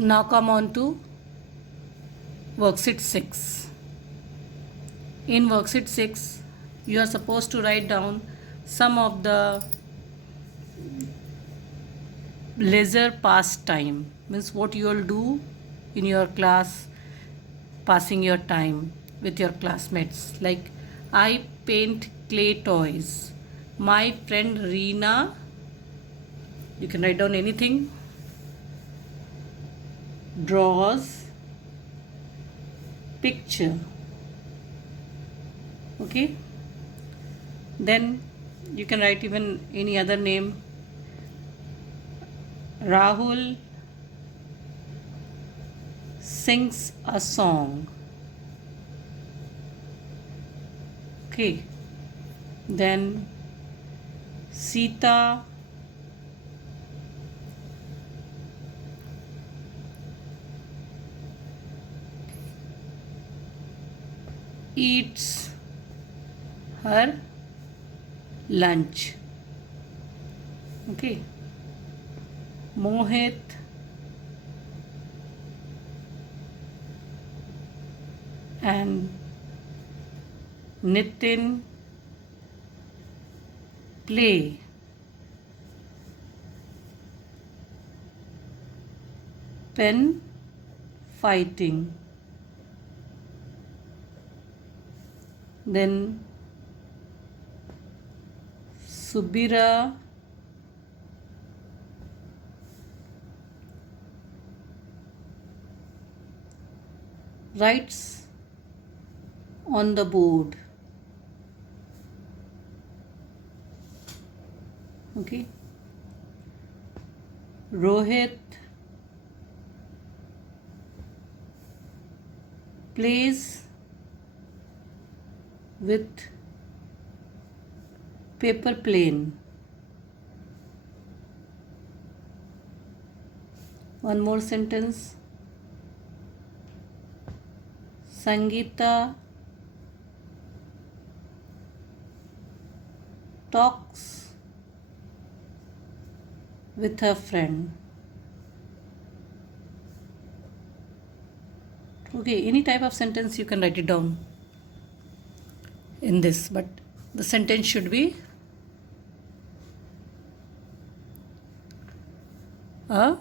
Now come on to worksheet 6. In worksheet 6, you are supposed to write down some of the leisure pastime, means what you will do in your class, passing your time with your classmates. Like, I paint clay toys. My friend Reena, you can write down anything, draws picture. Okay, then you can write even any other name. Rahul sings a song. Okay, then Sita eats her lunch. Okay, Mohit and Nitin play. Pen fighting. Then Subira writes on the board. Okay, Rohit plays with paper plane. One more sentence. Sangeeta talks with her friend. Okay, any type of sentence you can write it down in this, but the sentence should be a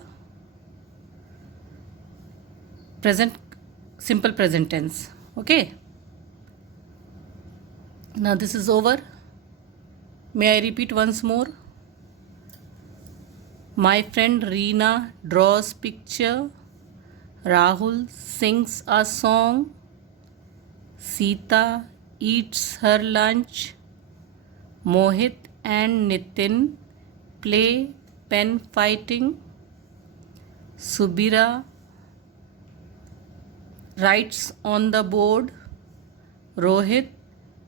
simple present tense. Okay, now this is over. May I repeat once more? My friend Reena draws picture. Rahul sings a song. Sita eats her lunch. Mohit and Nitin play pen fighting. Subira writes on the board. Rohit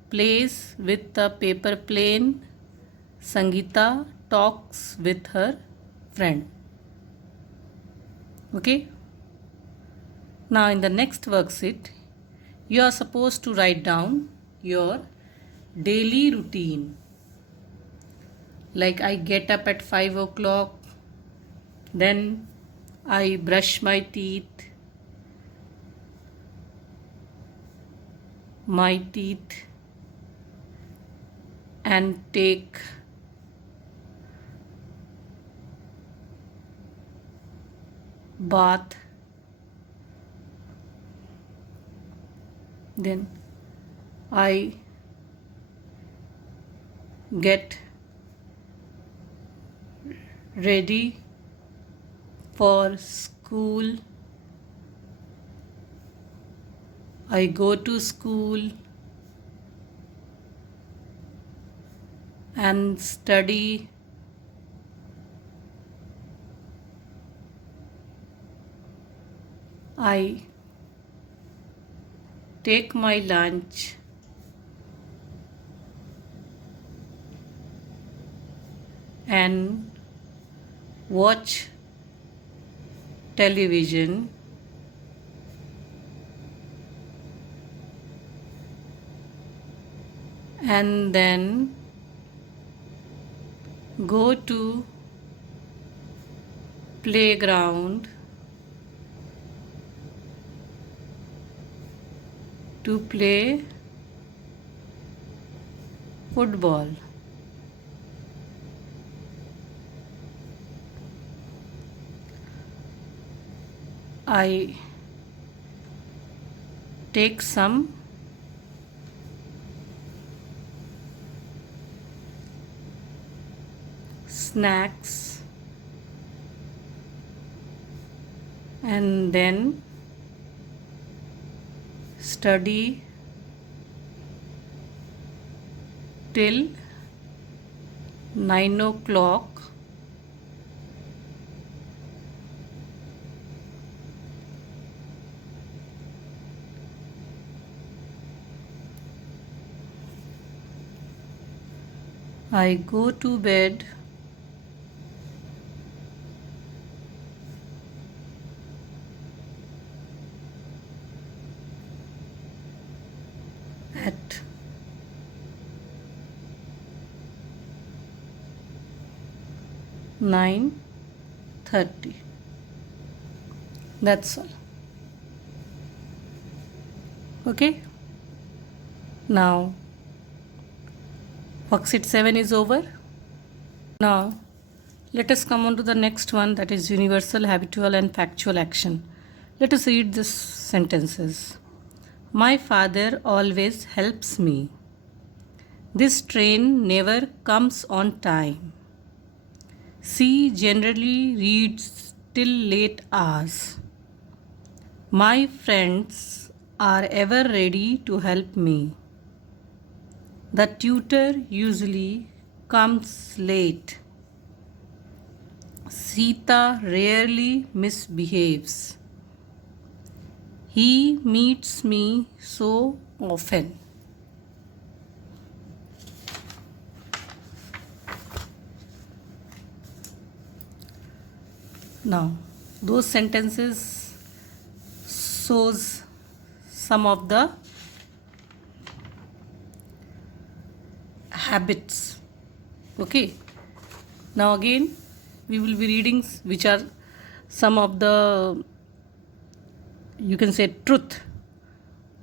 plays with the paper plane. Sangeeta talks with her friend. Okay. Now in the next worksheet, you are supposed to write down your daily routine. Like, I get up at 5 o'clock, then I brush my teeth, and take bath. Then I get ready for school. I go to school and study. I take my lunch and watch television. And then go to playground to play football. I take some snacks and then study till 9 o'clock. I go to bed at 9:30. That's all. Okay. Now worksheet 7 is over. Now let us come on to the next one, that is universal, habitual and factual action. Let us read these sentences. My father always helps me. This train never comes on time. She generally reads till late hours. My friends are ever ready to help me. The tutor usually comes late. Sita rarely misbehaves. He meets me so often. Now, those sentences shows some of the habits. Okay. Now again, we will be reading which are some of the, you can say, truth.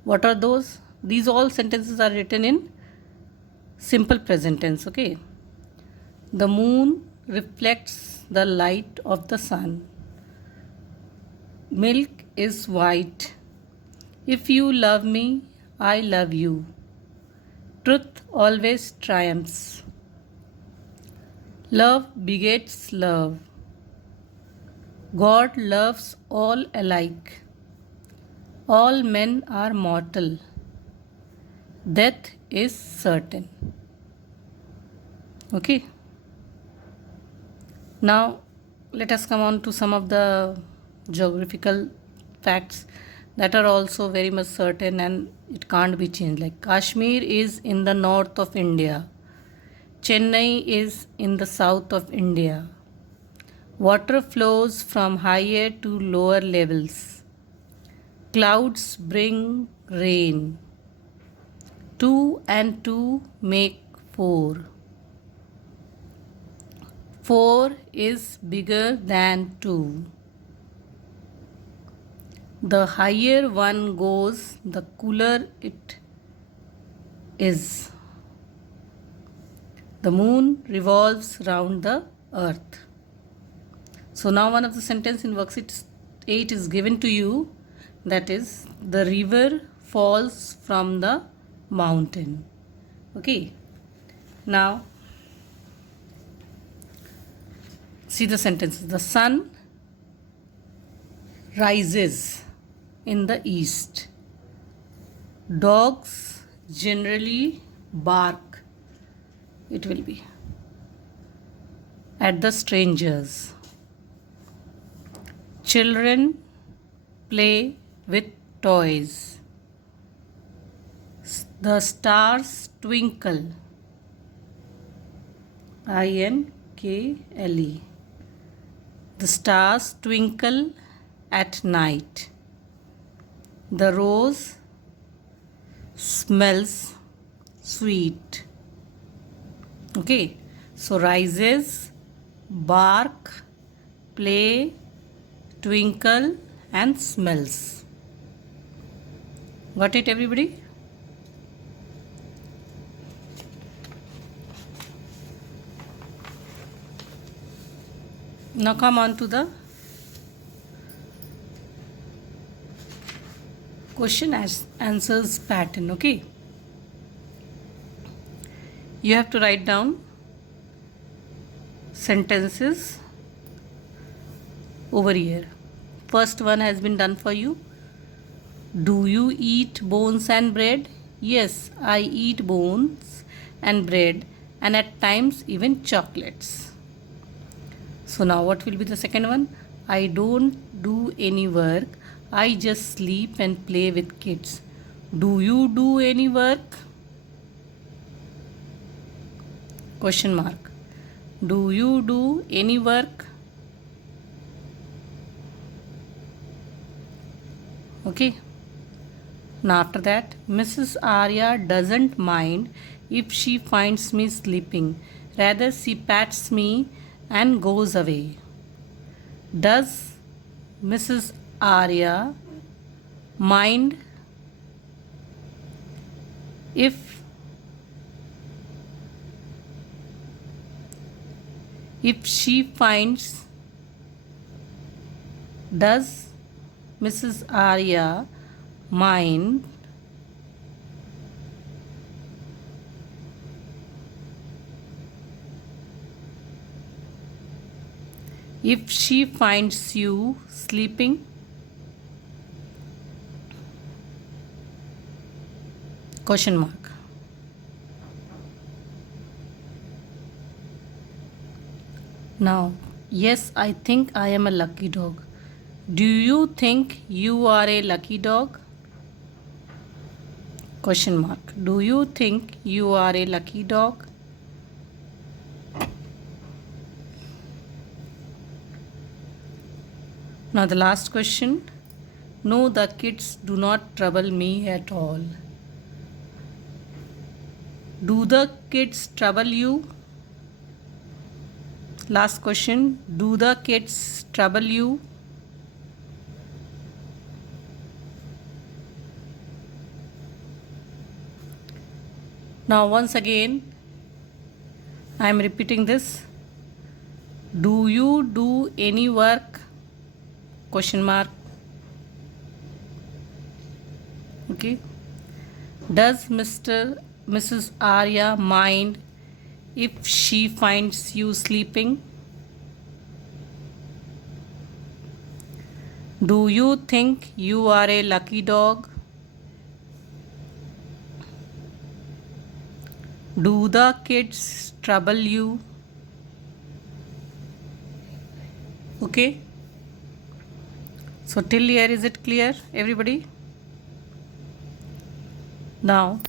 What are those? These all sentences are written in simple present tense. Okay. The moon reflects the light of the sun. Milk is white. If you love me, I love you. Truth always triumphs. Love begets love. God loves all alike. All men are mortal. Death is certain. Okay. Now let us come on to some of the geographical facts that are also very much certain and it can't be changed. Like Kashmir is in the north of India. Chennai is in the south of India. Water flows from higher to lower levels. Clouds bring rain. 2 and 2 make 4. 4 is bigger than 2. The higher one goes, the cooler it is. The moon revolves round the earth. So now one of the sentence in worksheet 8 is given to you, that is, the river falls from the mountain. Okay. Now see the sentences. The sun rises in the east. Dogs generally bark. It will be at the strangers. Children play with toys. The stars twinkle. INKLE. The stars twinkle at night. The rose smells sweet. Okay, so rises, bark, play, twinkle and smells. Got it, everybody? Now come on to the question answers pattern. Okay, you have to write down sentences over here. First one has been done for you. Do you eat bones and bread? Yes, I eat bones and bread, and at times even chocolates. So now what will be the second one? I don't do any work. I just sleep and play with kids. Do you do any work? Question mark. Do you do any work? Okay. Now after that, Mrs. Arya doesn't mind if she finds me sleeping. Rather, she pats me and goes away. Does Mrs. Arya mind if she finds, does Mrs. Arya mind if she finds you sleeping? Question mark. Now, yes, I think I am a lucky dog. Do you think you are a lucky dog? Question mark. Do you think you are a lucky dog? Now the last question. No, the kids do not trouble me at all. Do the kids trouble you? Last question. Do the kids trouble you? Now once again, I am repeating this. Do you do any work? Question mark. Okay. Does Mrs. Arya mind if she finds you sleeping? Do you think you are a lucky dog? Do the kids trouble you? Okay. So till here, is it clear, everybody? Now,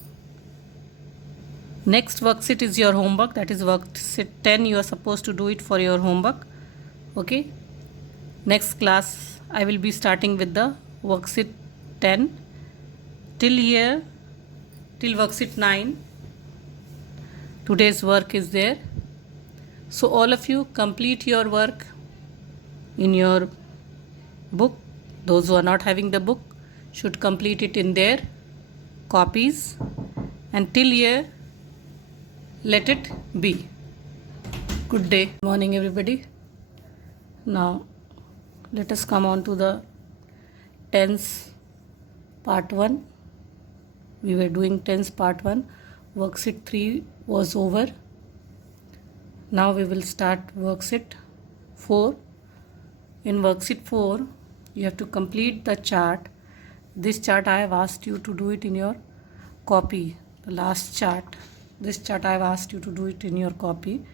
next worksheet is your homework. That is worksheet 10. You are supposed to do it for your homework. Okay. Next class, I will be starting with the worksheet 10. Till here, till worksheet 9, today's work is there. So all of you complete your work in your book. Those who are not having the book should complete it in their copies. And till here, let it be. Good day. Good morning, everybody. Now, let us come on to the tense part 1. We were doing tense part 1. Worksheet 3 was over. Now we will start worksheet 4. In worksheet 4, you have to complete the chart. This chart I have asked you to do it in your copy. The last chart. This chart I have asked you to do it in your copy.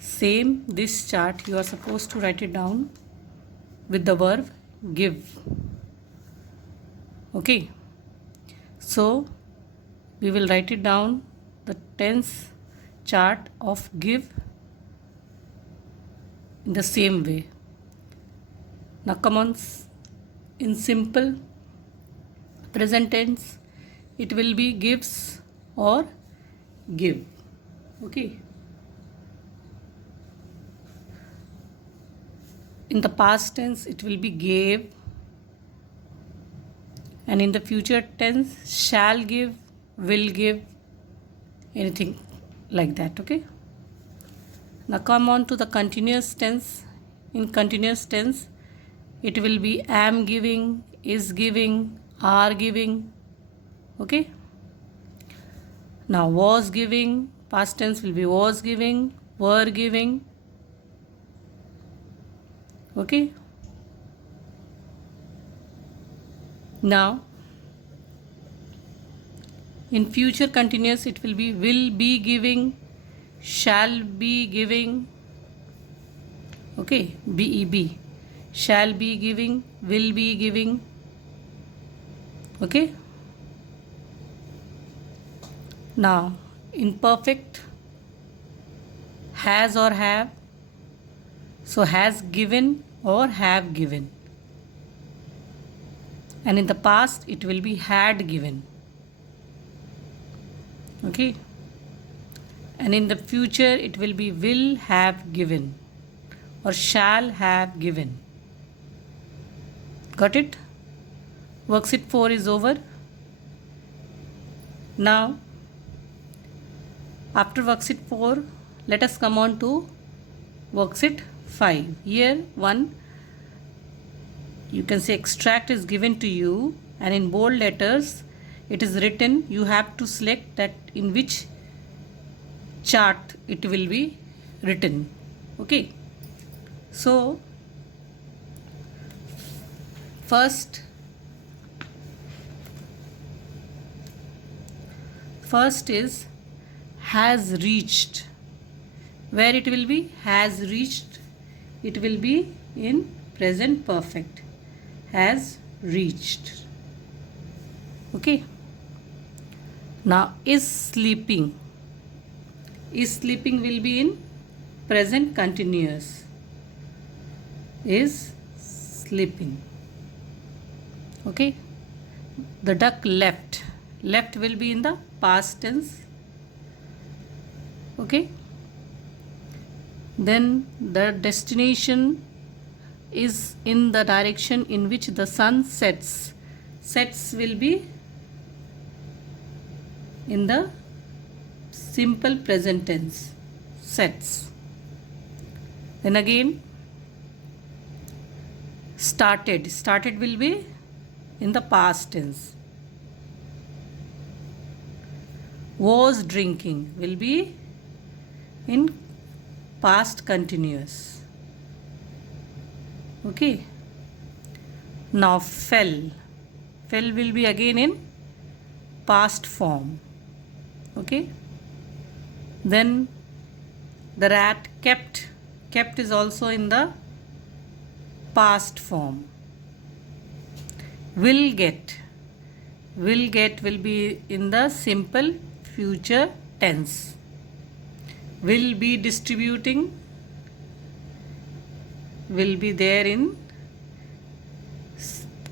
Same, this chart you are supposed to write it down with the verb give. Okay. So, we will write it down, the tense chart of give, in the same way. Now come on, in simple present tense, it will be gives or give. Okay. In the past tense, it will be gave, And in the future tense, shall give, will give, anything like that. Okay. Now come on to the continuous tense. In continuous tense, it will be am giving, is giving, are giving. Okay. Now was giving, past tense will be was giving, were giving. Okay. Now in future continuous, it will be will be giving, shall be giving. Okay, BEB, shall be giving, will be giving. Okay. Now in perfect, has or have. So has given or have given. And in the past, it will be had given. Okay. And in the future, it will be will have given or shall have given. Got it? Worksheet 4 is over. Now, after worksheet 4, let us come on to worksheet 5. Here, one, you can say extract is given to you, and in bold letters, it is written. You have to select that in which chart it will be written. Okay. So, first is has reached. Where it will be? Has reached. It will be in present perfect. Has reached. Okay. Now is sleeping. Is sleeping will be in present continuous. Is sleeping. Okay. The duck left. Left will be in the past tense. Okay. Then the destination is in the direction in which the sun sets. Sets will be in the simple present tense. Sets. Then again, started. Started will be in the past tense. Was drinking will be in past continuous. Okay. Now fell. Fell will be again in past form. Okay. Then the rat kept. Kept is also in the past form. Will get. Will get will be in the simple future tense. Will be distributing will be there in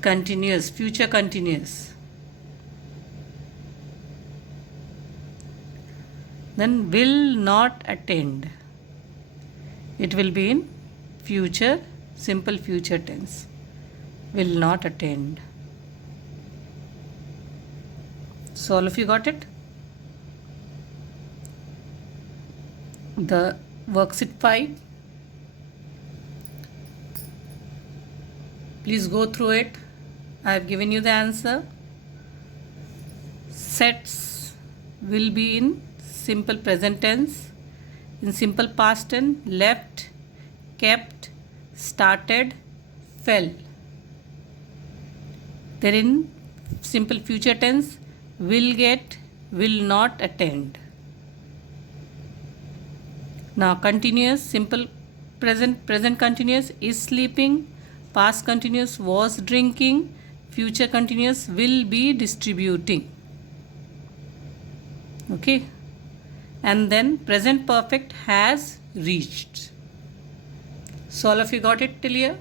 continuous, future continuous. Then will not attend. It will be in future, simple future tense. Will not attend. So all of you got it? The worksheet 5. Please go through it. I have given you the answer. Sets will be in simple present tense. In simple past tense, left, kept, started, fell. Then in simple future tense, will get, will not attend. Now continuous, simple present continuous is sleeping, past continuous was drinking, future continuous will be distributing. Okay. And then present perfect has reached. So all of you got it till here?